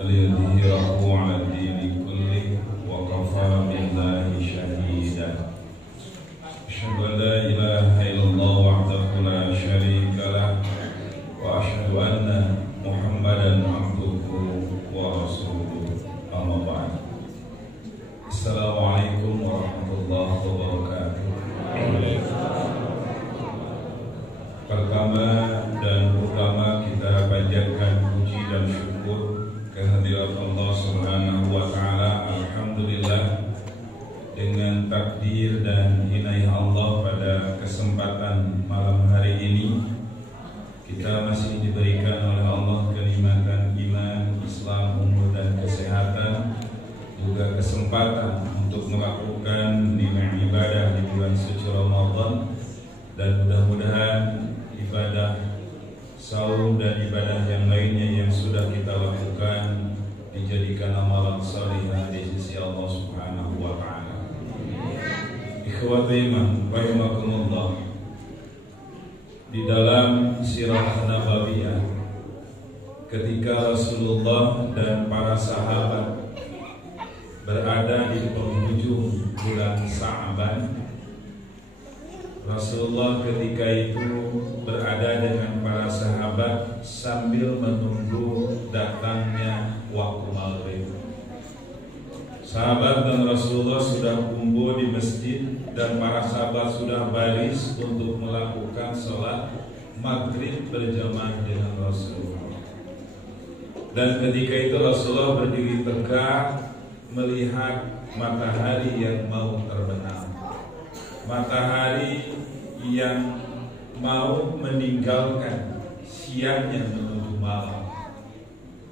ليظهره على الدين كله وكفى بالله شهيدا. أشهد أن لا إله إلا الله وحده لا شريك له وأشهد أن محمدا عبده ورسوله. أما بعد. Assalamualaikum warahmatullahi wabarakatuh. Pertama dan utama kita panjatkan puji dan syukur kehadirat Allah Subhanahu wa taala. Alhamdulillah, dengan takdir dan inayah Allah pada kesempatan malam hari ini kita masih diberikan oleh Allah kenikmatan iman, Islam, umur dan kesehatan, juga kesempatan untuk melakukan nilai ibadah di bulan suci Ramadan, dan mudah-mudahan ibadah saum dan ibadah yang lainnya yang sudah kita lakukan dijadikan amalan salihah di sisi Allah Subhanahu wa taala. Ikhwatul iman rahimakumullah, di dalam sirah nabawiyah ketika Rasulullah dan para sahabat berada di penghujung bulan Sa'ban, Rasulullah ketika itu berada dengan para sahabat sambil menunggu datangnya waktu maghrib. Sahabat dan Rasulullah sudah kumpul di masjid dan para sahabat sudah baris untuk melakukan sholat maghrib berjamaah dengan Rasulullah. Dan ketika itu Rasulullah berdiri tegak melihat matahari yang mau terbenam, matahari yang mau meninggalkan siangnya menuju malam.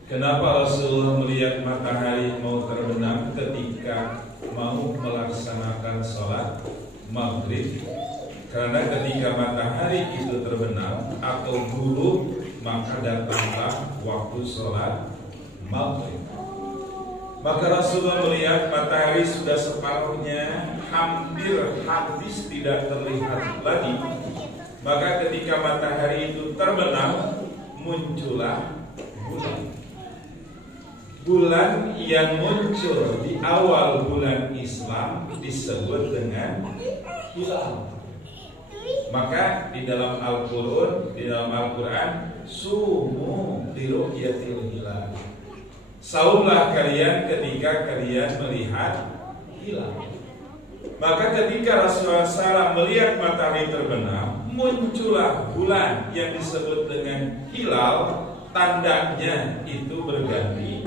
Kenapa Rasulullah melihat matahari mau terbenam ketika mau melaksanakan sholat maghrib? Karena ketika matahari itu terbenam atau buruk, maka datanglah waktu sholat maghrib. Maka Rasulullah melihat matahari sudah separuhnya hampir habis, tidak terlihat lagi. Maka ketika matahari itu terbenam, muncullah bulan. Bulan yang muncul di awal bulan Islam disebut dengan hilal. Maka di dalam Al-Quran, sumu liru'yatil hilal. Saumlah kalian ketika kalian melihat hilal. Maka ketika Rasulullah SAW melihat matahari terbenam, muncullah bulan yang disebut dengan hilal. Tandanya itu berganti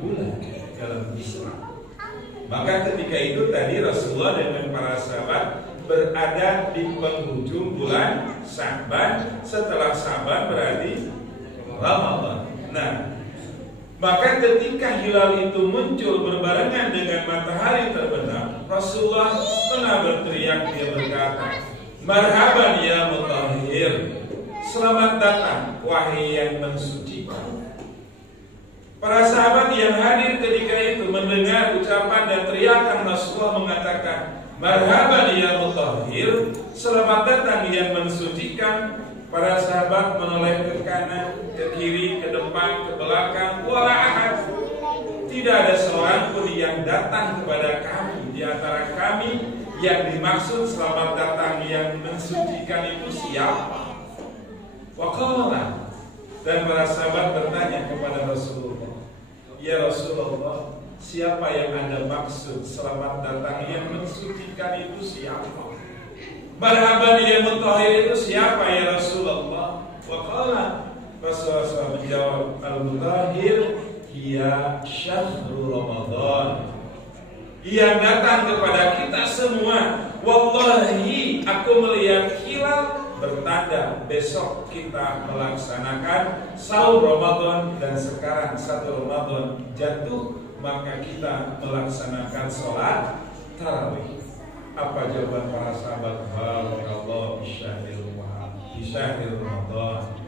bulan dalam Islam. Maka ketika itu tadi Rasulullah dengan para sahabat berada di penghujung bulan Sa'ban. Setelah Sa'ban berarti Ramadan. Nah, maka ketika hilal itu muncul berbarengan dengan matahari terbenam, Rasulullah pernah berteriak, dia berkata, "Marhaban ya mutahhir, selamat datang wahai yang mensucikan." Para sahabat yang hadir ketika itu mendengar ucapan dan teriakan Rasulullah mengatakan, "Marhaban ya mutahhir, selamat datang yang mensucikan." Para sahabat menoleh ke kanan, ke kiri, ke depan, ke belakang. Wala ahad. Tidak ada seorang pun yang datang kepada kami. Di antara kami yang dimaksud selamat datang yang mensucikan itu siapa? Waqala. Dan para sahabat bertanya kepada Rasulullah, "Ya Rasulullah, siapa yang Anda maksud selamat datang yang mensucikan itu siapa? Marhaban ya mutahhir itu siapa ya Rasulullah?" Waqala, Rasulullah SAW menjawab, "Al-mutahhir hiya syahrul Ramadan." Yang datang kepada kita semua, wallahi aku melihat hilal bertanda besok kita melaksanakan saum Ramadan, dan sekarang 1 Ramadan jatuh, maka kita melaksanakan sholat tarawih. Apa jawaban para sahabat? Barakallahu bisyahir Ramadan.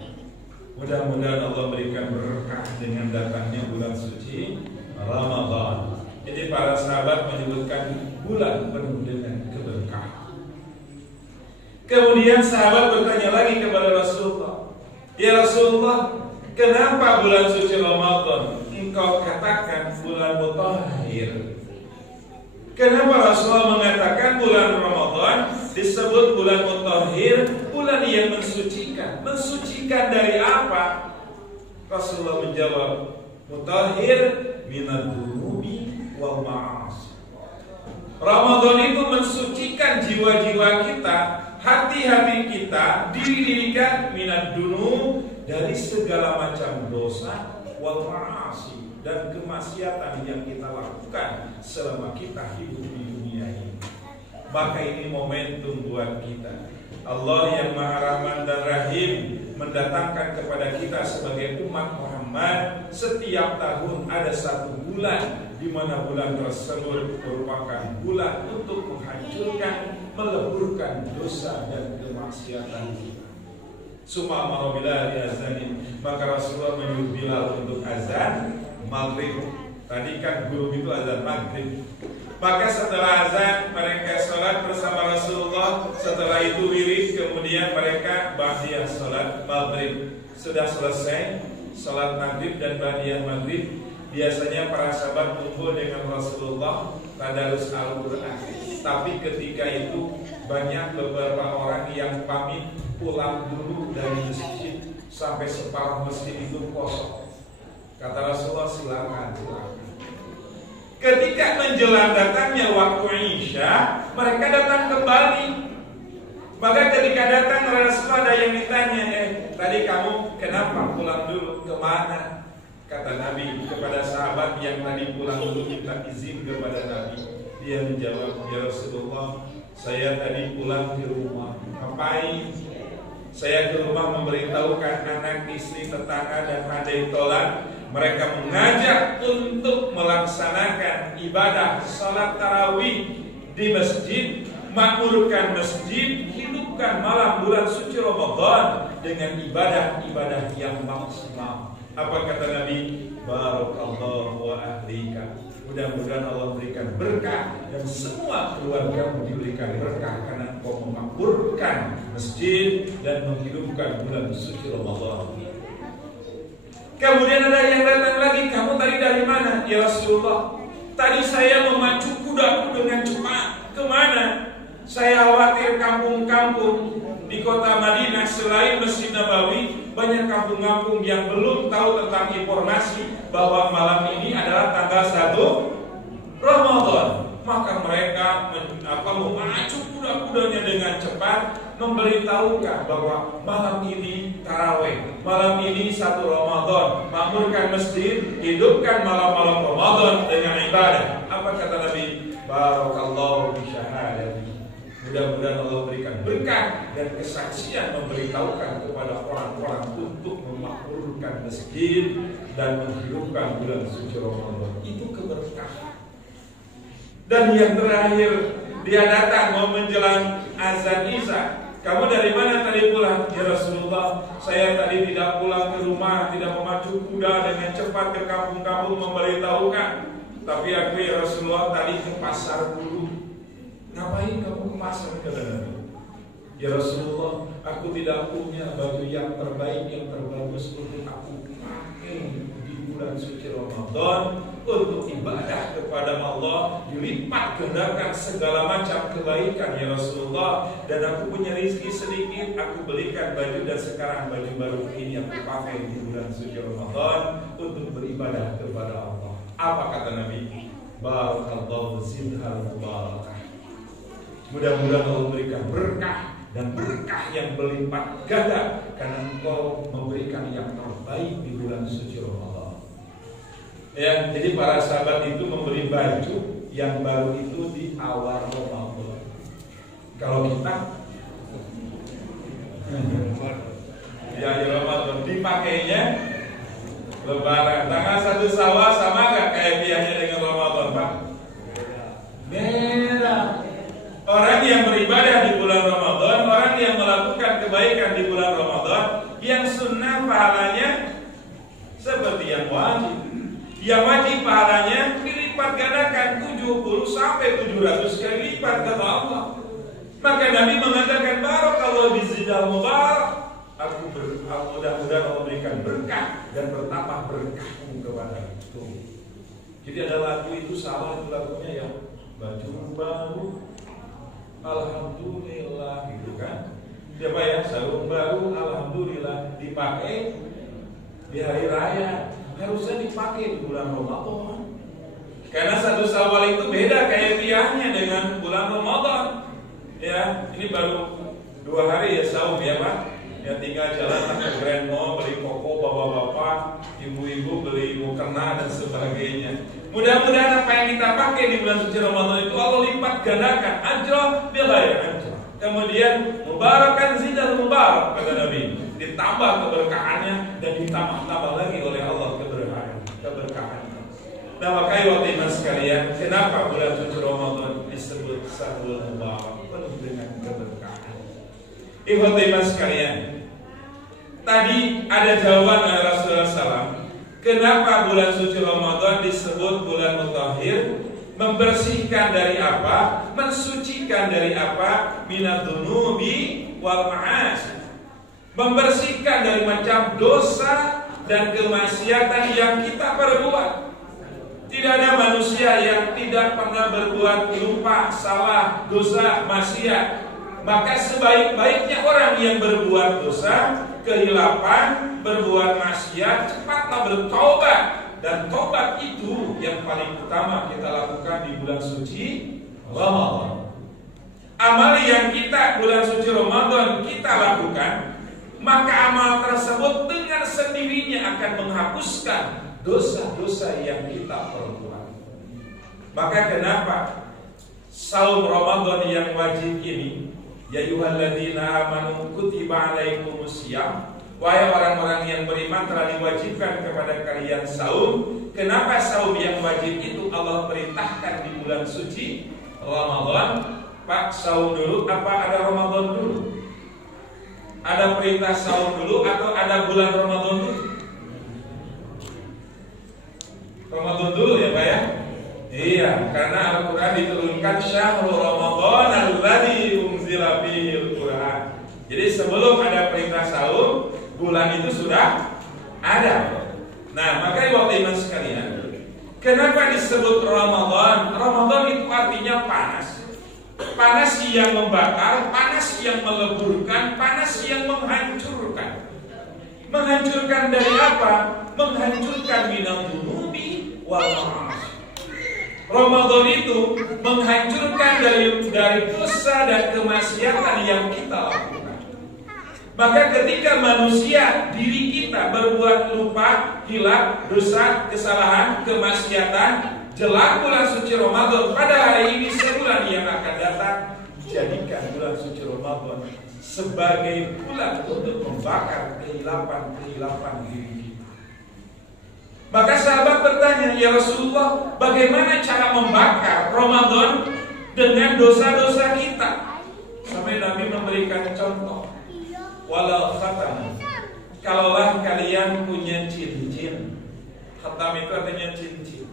Mudah-mudahan Allah berikan berkah dengan datangnya bulan suci Ramadan. Jadi para sahabat menyebutkan bulan penuh dengan keberkahan. Kemudian sahabat bertanya lagi kepada Rasulullah, "Ya Rasulullah, kenapa bulan suci Ramadan engkau katakan bulan mutahhir? Kenapa Rasulullah mengatakan bulan Ramadan disebut bulan mutahhir, bulan yang mensucikan? Mensucikan dari apa? Rasulullah menjawab, mutahhir minadzunubi wal ma'asi. Ramadan itu mensucikan jiwa-jiwa kita, hati-hati kita, diri-dirikan minadzunub, dari segala macam dosa, wal ma'asi, dan kemaksiatan yang kita lakukan selama kita hidup di dunia ini. Maka ini momentum buat kita. Allah yang Maha Rahman dan Rahim mendatangkan kepada kita sebagai umat Muhammad setiap tahun ada satu bulan di mana bulan tersebut merupakan bulan untuk menghancurkan, meleburkan dosa dan kemaksiatan kita. Summa amara Bilal bi'azanin, maka Rasulullah menyuruh Bilal untuk azan maghrib. Tadi kan guru itu azan maghrib. Maka setelah azan mereka sholat bersama Rasulullah. Setelah itu wirid, kemudian mereka ba'diyah sholat maghrib. Sudah selesai sholat maghrib dan ba'diyah maghrib, biasanya para sahabat kumpul dengan Rasulullah tadarus Al-Quran. Tapi ketika itu banyak beberapa orang yang pamit pulang dulu dari masjid, sampai separuh masjid itu kosong. Kata Rasulullah, silakan. Ketika menjelang datangnya waktu Isya, mereka datang kembali. Maka ketika datang Rasulullah, ada yang ditanya, tadi kamu kenapa pulang dulu, kemana? Kata Nabi kepada sahabat yang tadi pulang dulu minta izin kepada Nabi. Dia menjawab, ya Rasulullah, saya tadi pulang ke rumah. Ngapain? Saya ke rumah memberitahukan anak, istri, tetangga, dan handai tolan. Mereka mengajak untuk melaksanakan ibadah salat tarawih di masjid, makmurkan masjid, hidupkan malam bulan suci Ramadan dengan ibadah-ibadah yang maksimal. Apa kata Nabi? Barakallahu wa ahlika. Mudah-mudahan Allah berikan berkah dan semua keluargamu diberikan berkah karena engkau memakmurkan masjid dan menghidupkan bulan suci Ramadan. Kemudian ada yang datang lagi, kamu tadi dari mana? Ya Rasulullah, tadi saya memacu kudaku dengan cepat. Kemana? Saya khawatir kampung-kampung di kota Madinah selain Masjid Nabawi, banyak kampung-kampung yang belum tahu tentang informasi bahwa malam ini adalah tanggal 1 Ramadan. Maka mereka memacu kuda-kudanya dengan cepat, memberitahukan bahwa malam ini tarawih, malam ini 1 Ramadan, makmurkan masjid, hidupkan malam-malam Ramadan dengan ibadah. Apa kata Nabi? Barakallahu bi syahadati. Mudah-mudahan Allah berikan berkah dan kesaksian memberitahukan kepada orang-orang untuk memakmurkan masjid dan menghidupkan bulan suci Ramadan. Itu keberkahan. Dan yang terakhir, dia datang mau menjelang azan Isya. Kamu dari mana tadi pulang? Ya Rasulullah, saya tadi tidak pulang ke rumah, tidak memacu kuda dengan cepat ke kampung-kampung memberitahukan. Tapi aku ya Rasulullah tadi ke pasar dulu. Ngapain kamu ke pasar? Kata Nabi. Ya Rasulullah, aku tidak punya baju yang terbaik, yang terbagus untuk aku pakai di bulan suci Ramadan untuk ibadah kepada Allah, dilipat gandakan segala macam kebaikan ya Rasulullah. Dan aku punya rezeki sedikit, aku belikan baju, dan sekarang baju baru ini aku pakai di bulan suci Ramadan untuk beribadah kepada Allah. Apa kata Nabi? Barakallahu zidhal mubarakah. Mudah-mudahan Allah berikan berkah dan berkah yang berlipat ganda karena engkau memberikan yang terbaik di bulan suci Ramadan. Ya, jadi para sahabat itu memberi baju yang baru itu di awal Ramadan. Kalau kita ya Ramadan dipakainya Lebaran. Tanggal 1 Syawal sama gak kayak biasanya dengan Ramadan, Pak? Beda. Orang yang beribadah di bulan Ramadan, orang yang melakukan kebaikan di bulan Ramadan, yang sunnah pahalanya seperti yang wajib. Yang wajib pahalanya dilipat gandakan 70 sampai 700 kali lipat kata Allah. Maka Nabi mengatakan barakallahu bizidal mubarak. Aku mudah-mudahan Allah memberikan berkah dan bertambah berkahmu kepada Tuh. Jadi ada lagu itu salah, itu lagunya yang baju baru, alhamdulillah gitu kan. Siapa ya? Sarung baru, alhamdulillah, dipakai di hari raya. Harusnya dipakai di bulan Ramadan. Karena 1 Syawal itu beda kaifiahnya dengan bulan Ramadan. Ya, ini baru 2 hari ya saum ya Pak. Ya tinggal jalan ke Grand Mall beli koko bapak-bapak, ibu-ibu beli mukena dan sebagainya. Mudah-mudahan apa yang kita pakai di bulan suci Ramadan itu Allah lipat gandakan ajrah bighayri ajrah. Kemudian mubarakan zidal mubarak kata Nabi, ditambah keberkahannya dan ditambah-tambah lagi oleh Allah keberkahannya. Nah makanya waktu iman sekalian, kenapa bulan suci Ramadan disebut Syahrul Mubarak, penuh dengan keberkahan? Ikhwati iman sekalian, tadi ada jawaban dari Rasulullah SAW. Kenapa bulan suci Ramadan disebut bulan mutahhir? Membersihkan dari apa? Mensucikan dari apa? Minadzunubi wal ma'asi. Membersihkan dari macam dosa dan kemaksiatan yang kita perbuat. Tidak ada manusia yang tidak pernah berbuat lupa, salah, dosa, maksiat. Maka sebaik-baiknya orang yang berbuat dosa, kehilapan, berbuat maksiat, cepatlah bertobat. Dan tobat itu yang paling utama kita lakukan di bulan suci Ramadan. Amal yang kita bulan suci Ramadan kita lakukan, maka amal tersebut dengan sendirinya akan menghapuskan dosa-dosa yang kita perbuat. Maka kenapa saum Ramadan yang wajib ini, ya ayyuhalladzina amanu kutiba alaikumusiyam, wahai orang-orang yang beriman telah diwajibkan kepada kalian saum. Kenapa saum yang wajib itu Allah perintahkan di bulan suci Ramadan? Pak, saum dulu apa ada Ramadan dulu? Ada perintah saum dulu atau ada bulan Ramadan dulu? Ramadan dulu ya Pak ya? Iya, karena Al-Quran diturunkan syahrul Ramadan alladzi unzila fihil Quran. Jadi sebelum ada perintah saum, bulan itu sudah ada. Nah, maka waktu iman sekalian, kenapa disebut Ramadan? Ramadan itu artinya panas. Panas yang membakar, panas yang meleburkan, panas yang menghancurkan. Menghancurkan dari apa? Menghancurkan minal dunubi wal ma'asi. Ramadan itu menghancurkan dari dosa dan kemaksiatan yang kita lakukan. Maka ketika manusia, diri kita berbuat lupa, hilaf, dosa, kesalahan, kemaksiatan, jelang bulan suci Ramadan pada hari ini sebulan yang akan datang, jadikan bulan suci Ramadan sebagai bulan untuk membakar kehilapan diri kita. Maka sahabat bertanya, ya Rasulullah, bagaimana cara membakar Ramadan dengan dosa-dosa kita? Sampai Nabi memberikan contoh. Walau khatam, kalaulah kalian punya cincin. Khatam itu artinya cincin.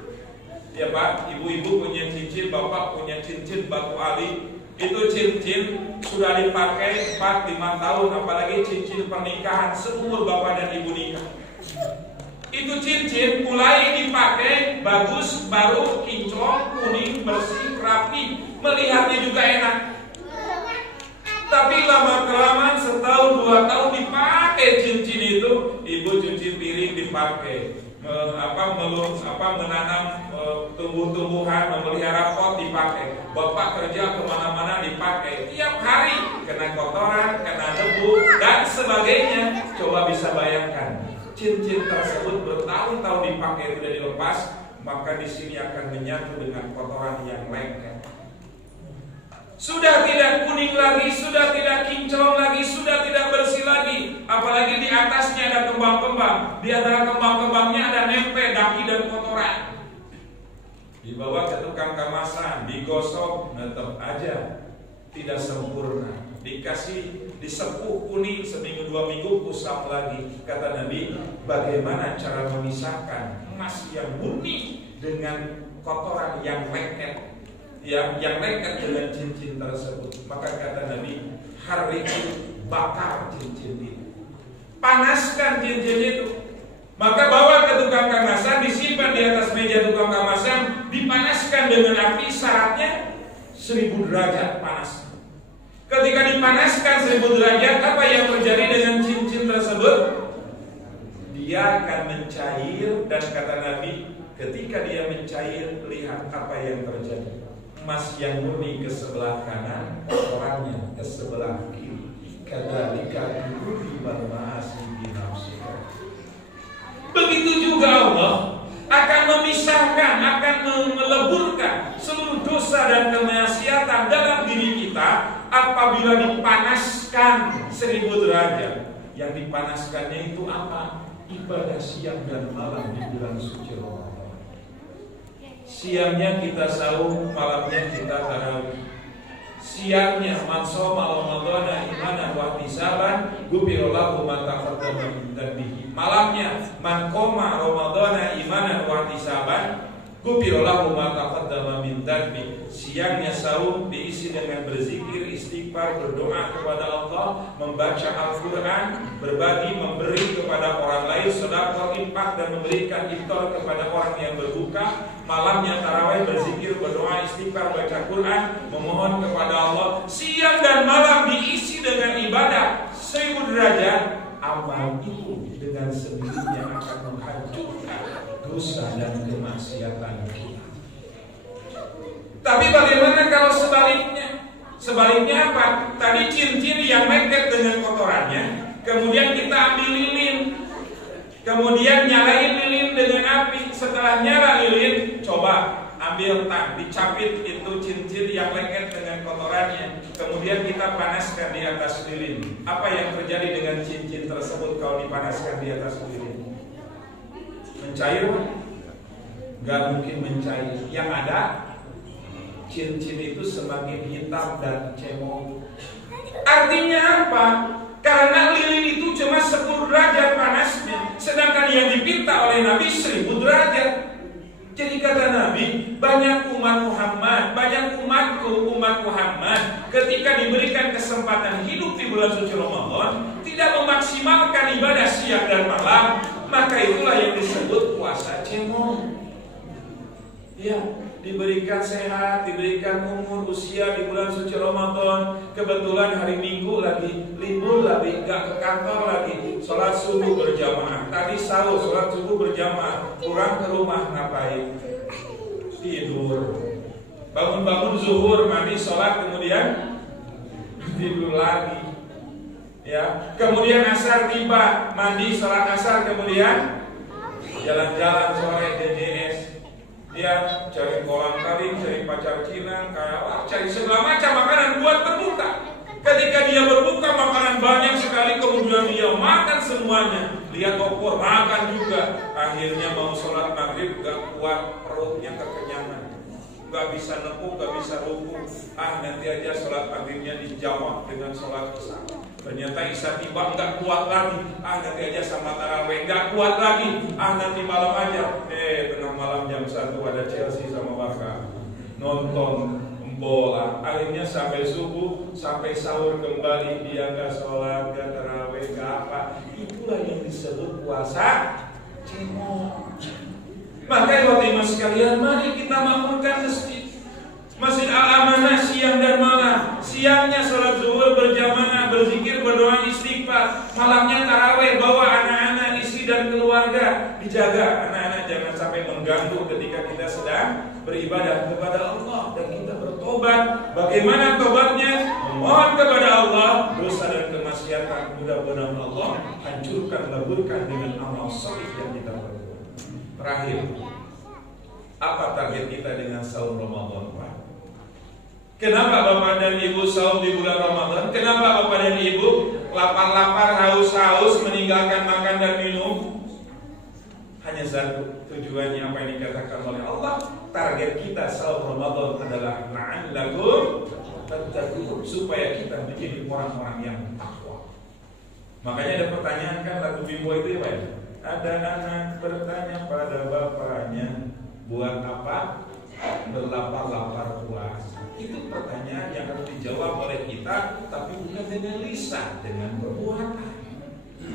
Ya Pak, ibu-ibu punya cincin, bapak punya cincin batu ali. Itu cincin sudah dipakai 4-5 tahun, apalagi cincin pernikahan seumur bapak dan ibu nikah. Itu cincin mulai dipakai bagus, baru, kinclong, kuning, bersih, rapi, melihatnya juga enak. Tapi lama-kelamaan setahun 2 tahun dipakai cincin itu, ibu cuci piring dipakai, menanam tumbuh-tumbuhan, memelihara pot dipakai, bapak kerja kemana-mana dipakai, tiap hari kena kotoran, kena debu dan sebagainya. Coba bisa bayangkan, cincin tersebut bertahun-tahun dipakai tidak dilepas, maka di sini akan menyatu dengan kotoran yang lengket. Sudah tidak kuning lagi, sudah tidak kinclong lagi, sudah tidak bersih lagi. Apalagi di atasnya ada kembang-kembang. Di antara kembang-kembangnya ada nempel, daki dan kotoran. Dibawa ke tukang kemasan, digosok, tetap aja tidak sempurna. Dikasih disepuh kuning seminggu 2 minggu kusam lagi. Kata Nabi, bagaimana cara memisahkan emas yang murni dengan kotoran yang lengket? Yang lengket dengan cincin tersebut. Maka kata Nabi, harriqu, bakar cincin itu, panaskan cincin itu. Maka bawa ke tukang kemasan, disimpan di atas 1000 derajat panas. Ketika dipanaskan 1000 derajat, apa yang terjadi dengan cincin tersebut? Dia akan mencair, dan kata Nabi, ketika dia mencair, lihat apa yang terjadi. Emas yang murni ke sebelah kanan, kotorannya ke sebelah kiri. Kadzalika yuhibul ma'asi bi nafsika. Begitu juga Allah akan memisahkan, akan meleburkan seluruh dosa dan kemaksiatan dalam diri kita apabila dipanaskan 1000 derajat. Yang dipanaskannya itu apa? Ibadah siang dan malam di bulan suci Ramadan. Siangnya kita sahur, malamnya kita tarawih. Siangnya man shoma Ramadhana imanan wa ihtisaban ghufira lahu ma taqaddama min dhanbihi. Malamnya man qoma Ramadhana imanan wa ihtisaban ghufira lahu ma taqaddama min dhanbihi. Siangnya sahur diisi dengan berzikir, istighfar, berdoa kepada Allah, membaca Al-Quran, berbagi, memberi kepada orang lain, sedekah, infak, dan memberikan iftar kepada orang yang berbuka. Malamnya tarawih, berzikir, berdoa, istighfar, baca Quran, memohon kepada Allah. Siang dan malam diisi dengan ibadah 1000 derajat. Amal itu dengan sendirinya akan menghancurkan dosa dan kemaksiatan kita. Tapi bagaimana kalau sebaliknya? Sebaliknya apa? Tadi cincin yang lengket dengan kotorannya, kemudian kita ambil lilin, kemudian nyalain lilin dengan api. Setelah nyala lilin, coba ambil tang, dicapit itu cincin yang lengket dengan kotorannya, kemudian kita panaskan di atas lilin. Apa yang terjadi dengan cincin tersebut kalau dipanaskan di atas lilin? Mencair? Gak mungkin mencair. Yang ada cincin itu semakin hitam dan cemong. Artinya apa? Karena lilin itu cuma 10 derajat panasnya, sedangkan yang dipinta oleh Nabi 1000 derajat. Jadi kata Nabi, banyak umat Muhammad, banyak umatku, umat Muhammad, ketika diberikan kesempatan hidup di bulan suci Ramadan, tidak memaksimalkan ibadah siang dan malam, maka itulah yang disebut puasa cemong. Ya, diberikan sehat, diberikan umur, usia di bulan suci Ramadan, kebetulan hari Minggu lagi libur, lagi gak ke kantor lagi, sholat subuh berjamaah. Tadi sahur, sholat subuh berjamaah, pulang ke rumah ngapain? Tidur. Bangun-bangun zuhur, mandi, sholat, kemudian tidur lagi. Ya, kemudian asar tiba, mandi, sholat asar, kemudian jalan-jalan sore DJS. Dia cari kolang kaling, cari pacar Cina, cari segala macam makanan buat berbuka. Ketika dia berbuka, makanan banyak sekali, kemudian dia makan semuanya. Lihat opor, makan juga. Akhirnya mau sholat maghrib, gak kuat, perutnya kekenyangan, gak bisa nepuk, gak bisa ruku. Nanti aja sholat maghribnya dijawab dengan sholat isya. Ternyata isya tiba, gak kuat lagi. Nanti aja sama tarawih, gak kuat lagi. Nanti malam aja. Tengah malam jam 1 ada Chelsea sama Barca, nonton bola. Akhirnya sampai subuh, sampai sahur kembali, dia gak sholat, gak tarawih, gak apa. Itulah yang disebut puasa cemong. Maka Bapak sekalian, mari kita makmurkan masjid. Masjid Al-Amanah siang dan malam. Siangnya sholat zuhur berjamaah, berzikir, berdoa, istighfar. Malamnya tarawih, bawa anak-anak, istri dan keluarga. Dijaga anak-anak jangan sampai mengganggu ketika kita sedang beribadah kepada Allah. Dan kita bertobat. Bagaimana tobatnya? Memohon kepada Allah dosa dan kemaksiatan. Mudah-mudahan Allah hancurkan, leburkan dengan amal saleh yang kita lakukan. Terakhir, apa target kita dengan sahur Ramadan, Pak? Kenapa Bapak dan Ibu sahur di bulan Ramadan? Kenapa Bapak dan Ibu lapar-lapar, haus-haus, meninggalkan makan dan minum? Hanya satu tujuannya, apa yang dikatakan oleh Allah. Target kita sahur Ramadan adalah la'allakum tattaqun, supaya kita menjadi orang-orang yang takwa. Makanya ada pertanyaan kan lagu Bimbo itu ya Pak? Ada anak bertanya pada bapaknya, buat apa berlapar-lapar puasa? Itu pertanyaan yang harus dijawab oleh kita, tapi bukan dengan lisan, dengan perbuatan,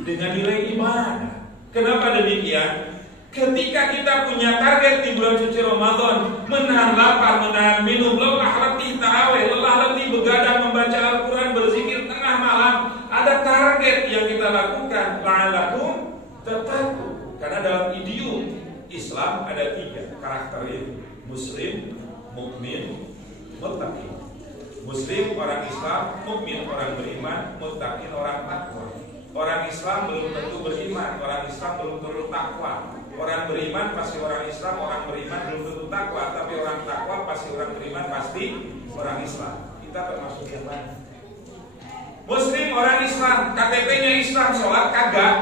dengan nilai ibadah. Kenapa demikian? Ketika kita punya target di bulan suci Ramadan, menahan lapar, menahan minum, lelah, letih, tak ada 3 karakter itu: Muslim, mukmin, muttaqin. Muslim orang Islam, mukmin orang beriman, muttaqin orang takwa. Orang Islam belum tentu beriman, orang Islam belum tentu takwa. Orang beriman pasti orang Islam, orang beriman belum tentu takwa. Tapi orang takwa pasti orang beriman, pasti orang Islam. Kita termasuk yang mana? Muslim orang Islam, KTP-nya Islam, sholat kagak,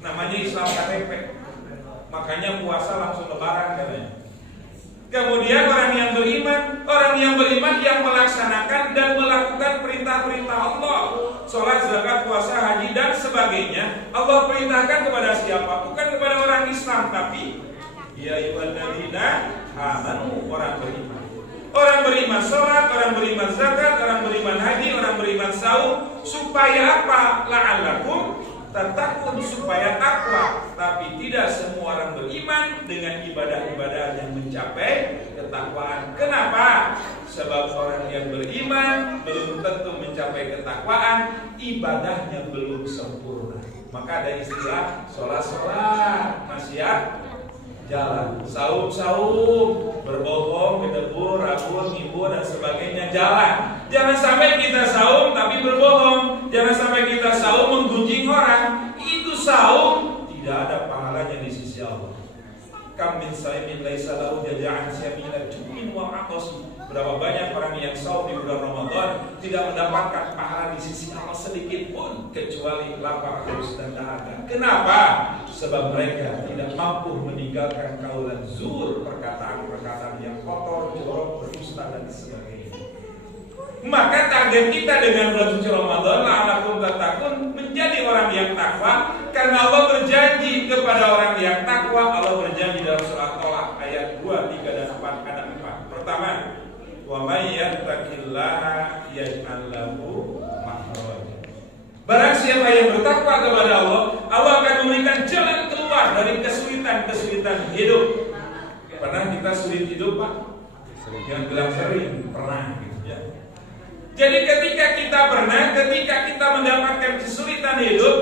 namanya Islam KTP. Makanya puasa langsung lebaran katanya. Kemudian orang yang beriman yang melaksanakan dan melakukan perintah-perintah Allah, sholat, zakat, puasa, haji dan sebagainya. Allah perintahkan kepada siapa? Bukan kepada orang Islam, tapi ya ayyuhalladzina amanu, orang beriman. Orang beriman sholat, orang beriman zakat, orang beriman haji, orang beriman saum. Supaya apa? La'allakum tattaqun, supaya takwa. Tapi tidak semua orang beriman dengan ibadah-ibadah yang mencapai ketakwaan. Kenapa? Sebab orang yang beriman belum tentu mencapai ketakwaan, ibadahnya belum sempurna. Maka ada istilah sholat-sholat, maksiat jalan, saum-saum, berbohong, gedebur, rabun, ngibur dan sebagainya jalan. Jangan sampai kita saum tapi berbohong. Jangan sampai kita saum menggunjing orang. Itu saum tidak ada pahalanya di sisi Allah. Kam min saimin laisa lahu jaza'an syamila ju'in wa aqasi. Berapa banyak orang yang saum di bulan Ramadan tidak mendapatkan pahala di sisi Allah sedikit pun kecuali lapar, haus dan dahaga. Kenapa? Sebab mereka tidak mampu meninggalkan kaulan zur, perkataan-perkataan yang kotor, jorok, berdusta dan sebagainya. Maka target kita dengan bulan suci Ramadan, la'allakum tattaqun, menjadi orang yang takwa. Karena Allah berjanji kepada orang yang takwa. Allah berjanji dalam surat Tolak ayat 2, 3 dan 4 ada 4. Pertama, wa may yattaqillaha yaj'al lahu makhraja. Barang siapa yang bertakwa kepada Allah, Allah akan memberikan jalan keluar dari kesulitan-kesulitan hidup. Pernah kita sulit hidup, Pak? Yang bilang sering, pernah gitu ya. Jadi ketika kita mendapatkan kesulitan hidup,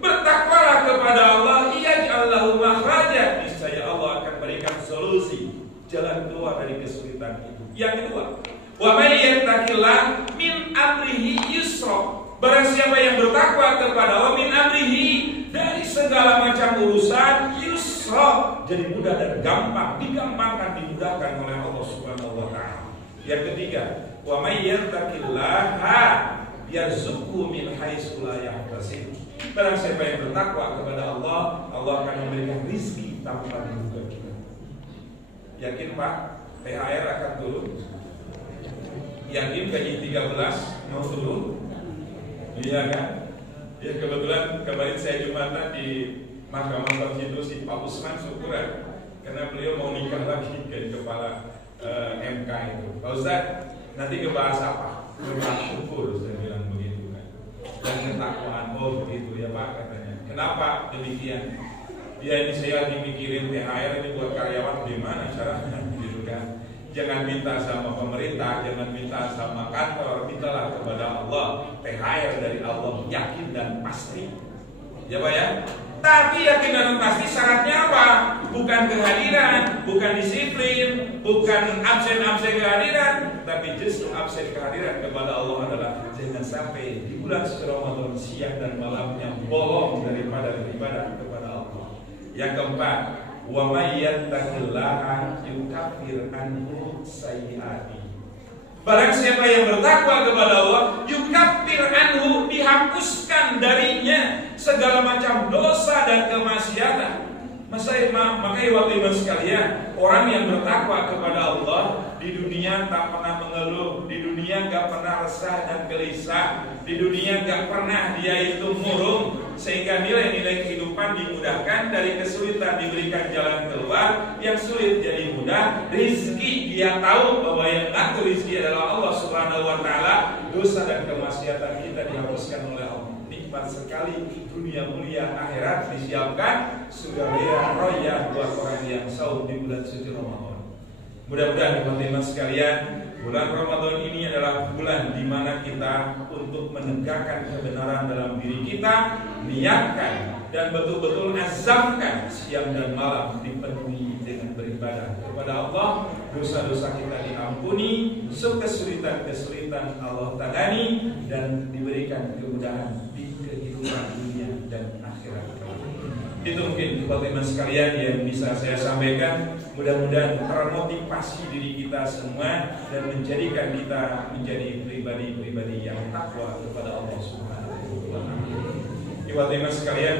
bertakwalah kepada Allah, yaj'al lahu makhraja. Niscaya Allah akan berikan solusi, jalan keluar dari kesulitan itu. Yang kedua, wa may yattaqillah min amrihi yusra. Barang siapa yang bertakwa kepada Allah, min amrihi, dari segala macam urusan, yusra, jadi mudah dan gampang, digampangkan, dimudahkan oleh Allah Subhanahu wa taala. Yang ketiga, wa may yattaqillaha yarzuqhu min haitsu la yahtasib. Barang siapa yang bertakwa kepada Allah, Allah akan memberikan rizki tanpa diduga. Yakin Pak, THR akan turun? Yakin gaji 13 mau turun? Iya kan? Ya kebetulan kemarin saya Jumatan di Mahkamah Konstitusi, Pak Usman syukuran karena beliau mau nikah lagi jadi kepala MK itu. Pak Ustaz, nanti ngebahas apa? Ngebahas syukur, saya bilang begitu kan. Dan ketakwaan, oh begitu ya Pak katanya. Kenapa demikian? Ya ini saya lagi mikirin THR ini buat karyawan gimana caranya gitu kan. Jangan minta sama pemerintah, jangan minta sama kantor, mintalah kepada Allah. THR dari Allah, yakin dan pasti. Ya Pak ya? Tapi yakin dan pasti syaratnya apa? Bukan kehadiran, bukan disiplin, bukan absen-absen kehadiran, tapi justru absen kehadiran kepada Allah adalah jangan sampai di bulan suci Ramadan siang dan malamnya bolong daripada beribadah kepada Allah. Yang keempat, wa may yattaqillaha yukaffir anhu sayyi'ati. Barang siapa yang bertakwa kepada Allah, yukaffir anhu, dihapuskan darinya segala macam dosa dan kemaksiatan. Makanya waktu iman sekalian, orang yang bertakwa kepada Allah di dunia tak pernah mengeluh, di dunia gak pernah resah dan gelisah, di dunia gak pernah dia itu murung, sehingga nilai-nilai kehidupan dimudahkan, dari kesulitan diberikan jalan keluar, yang sulit jadi mudah, rizki dia tahu bahwa yang ngatur rizki adalah Allah Subhanahu wa taala, dosa dan kemaksiatan kita dihapuskan oleh Allah. Nikmat sekali, dunia mulia, akhirat disiapkan, surga royah buat orang yang saum di bulan suci Ramadan. Mudah-mudahan teman-teman sekalian, bulan Ramadan ini adalah bulan di mana kita untuk menegakkan kebenaran dalam diri kita, niatkan dan betul-betul azamkan siang dan malam dipenuhi dengan beribadah kepada Allah, dosa-dosa kita diampuni, kesulitan-kesulitan Allah tangani, dan diberikan kemudahan di kehidupan dunia dan akhirat. Itu mungkin teman-teman sekalian yang bisa saya sampaikan. Mudah-mudahan termotivasi diri kita semua dan menjadikan kita menjadi pribadi-pribadi yang takwa kepada Allah Subhanahu wa Ta'ala. Teman-teman sekalian,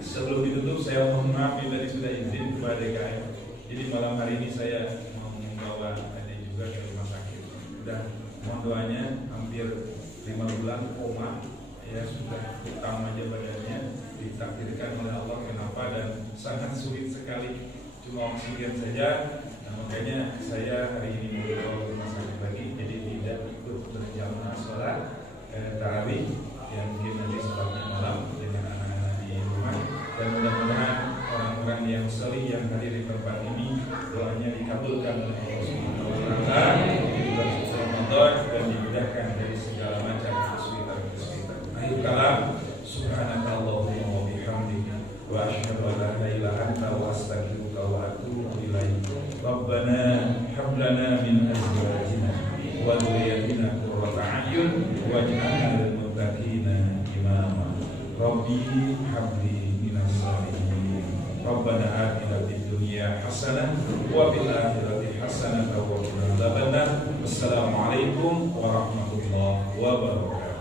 sebelum ditutup saya mohon maaf tadi sudah izin kepada DKM. Jadi malam hari ini saya mau membawa adik juga ke rumah sakit. Sudah mohon doanya, hampir 5 bulan koma, ya sudah utang aja badannya, ditakdirkan oleh Allah kenapa, dan sangat sulit sekali, cuma oksigen saja. Nah, makanya saya hari ini mau dibawa ke rumah sakit lagi, jadi tidak ikut berjamaah sholat tarawih yang mungkin nanti sholatnya malam dengan anak-anak di rumah. Dan mudah-mudahan orang-orang yang solih yang hadir di tempat ini doanya dikabulkan oleh Allah Subhanahu wa Ta'ala di bulan suci Ramadan dan dimudahkan dari segala macam kesulitan-kesulitan. Akhir kalam, subhanakallahumma wa bihamdika wa asyhadu an la ilaha illa anta wa astaghfiruka wa atubu ilaik. Rabbana hab lana min azwajina wa dhurriyyatina qurrata a'yun waj'alna lil muttaqina imama. Rabbi habli minas salihin. Rabbana atina fid dunya hasanah wa fil akhirati hasanah wa qina adzabannar. Wassalamualaikum warahmatullahi wabarakatuh.